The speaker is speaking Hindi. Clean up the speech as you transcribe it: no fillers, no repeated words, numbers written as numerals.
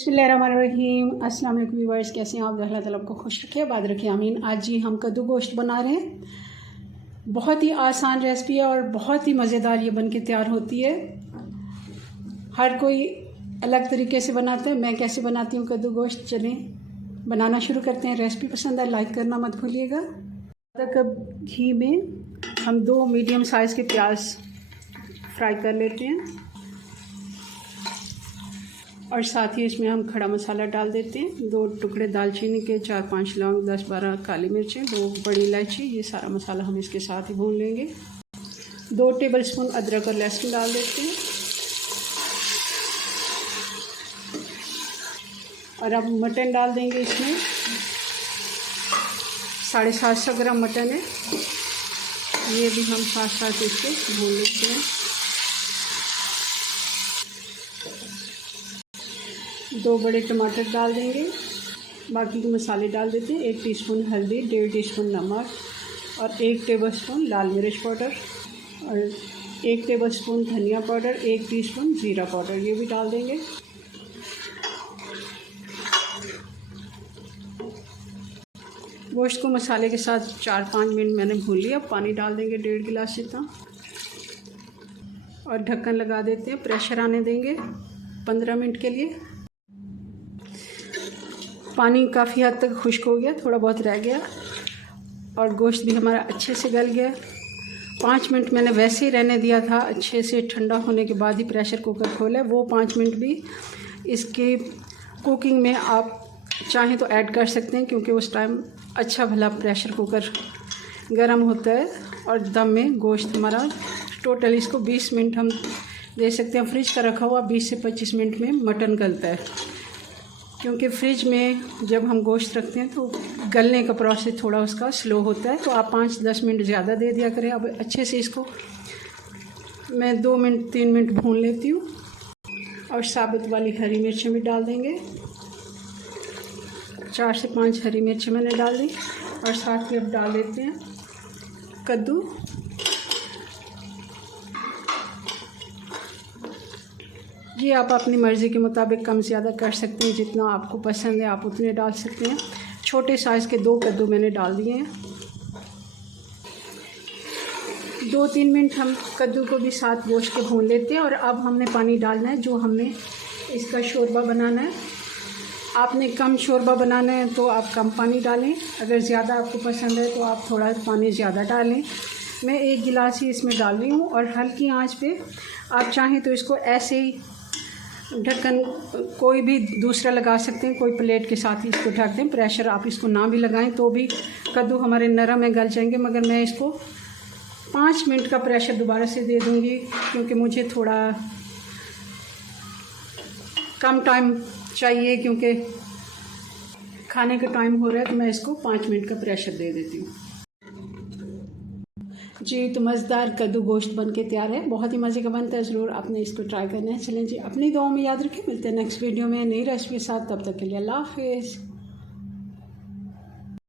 बिस्मिल्लाहिर्रहमानिर्रहीम। अस्सलाम वालेकुम व्यूअर्स, कैसे हैं आप? अल्लाह ताला आपको खुश रखे, आबाद रखे, आमीन। आज जी हम कद्दू गोश्त बना रहे हैं। बहुत ही आसान रेसिपी है और बहुत ही मज़ेदार ये बन के तैयार होती है। हर कोई अलग तरीके से बनाता है, मैं कैसे बनाती हूँ कद्दू गोश्त, चलें बनाना शुरू करते हैं। रेसिपी पसंद है लाइक करना मत भूलिएगा। आधा कप घी में हम 2 मीडियम साइज़ के प्याज फ्राई कर लेते हैं और साथ ही इसमें हम खड़ा मसाला डाल देते हैं। 2 टुकड़े दालचीनी के, 4-5 लौंग, 10-12 काली मिर्चें, 2 बड़ी इलायची, ये सारा मसाला हम इसके साथ ही भून लेंगे। 2 टेबलस्पून अदरक और लहसुन डाल देते हैं और अब मटन डाल देंगे इसमें। 750 ग्राम मटन है, ये भी हम साथ साथ इसको भून लेते हैं। 2 बड़े टमाटर डाल देंगे, बाकी के मसाले डाल देते हैं। 1 टीस्पून हल्दी, 1.5 टीस्पून नमक और 1 टेबलस्पून लाल मिर्च पाउडर और 1 टेबलस्पून धनिया पाउडर, 1 टीस्पून ज़ीरा पाउडर, ये भी डाल देंगे। गोश्त को मसाले के साथ 4-5 मिनट मैंने भून लिया। पानी डाल देंगे 1.5 गिलास जितना और ढक्कन लगा देते हैं। प्रेशर आने देंगे 15 मिनट के लिए। पानी काफ़ी हद तक खुश्क हो गया, थोड़ा बहुत रह गया और गोश्त भी हमारा अच्छे से गल गया। 5 मिनट मैंने वैसे ही रहने दिया था, अच्छे से ठंडा होने के बाद ही प्रेशर कुकर खोला। वो 5 मिनट भी इसकी कुकिंग में आप चाहें तो ऐड कर सकते हैं, क्योंकि उस टाइम अच्छा भला प्रेशर कुकर गर्म होता है और दम में गोश्त हमारा टोटल इसको 20 मिनट हम दे सकते हैं। फ्रिज का रखा हुआ 20 से 25 मिनट में मटन गलता है, क्योंकि फ्रिज में जब हम गोश्त रखते हैं तो गलने का प्रोसेस थोड़ा उसका स्लो होता है। तो आप 5-10 मिनट ज़्यादा दे दिया करें। अब अच्छे से इसको मैं 2-3 मिनट भून लेती हूँ और साबुत वाली हरी मिर्चें भी डाल देंगे। 4 से 5 हरी मिर्चें मैंने डाल दी और साथ ही अब डाल देते हैं कद्दू। ये आप अपनी मर्ज़ी के मुताबिक कम ज़्यादा कर सकते हैं, जितना आपको पसंद है आप उतने डाल सकते हैं। छोटे साइज़ के 2 कद्दू मैंने डाल दिए हैं। 2-3 मिनट हम कद्दू को भी साथ गोश्त के भून लेते हैं और अब हमने पानी डालना है जो हमने इसका शोरबा बनाना है। आपने कम शोरबा बनाना है तो आप कम पानी डालें, अगर ज़्यादा आपको पसंद है तो आप थोड़ा पानी ज़्यादा डालें। मैं 1 गिलास ही इसमें डाल रही हूँ और हल्की आंच पे आप चाहें तो इसको ऐसे ही ढक्कन कोई भी दूसरा लगा सकते हैं, कोई प्लेट के साथ ही इसको ढक दें। प्रेशर आप इसको ना भी लगाएं तो भी कद्दू हमारे नरम है, गल जाएंगे। मगर मैं इसको 5 मिनट का प्रेशर दोबारा से दे दूंगी, क्योंकि मुझे थोड़ा कम टाइम चाहिए, क्योंकि खाने का टाइम हो रहा है। तो मैं इसको 5 मिनट का प्रेशर दे देती हूँ जी। तो मज़ेदार कद्दू गोश्त बन के तैयार है, बहुत ही मज़े का बनता है। ज़रूर आपने इसको ट्राई करना है। चलें जी, अपनी दुआओं में याद रखें। मिलते हैं नेक्स्ट वीडियो में नई रेसिपी के साथ। तब तक के लिए अल्लाह हाफ़िज़।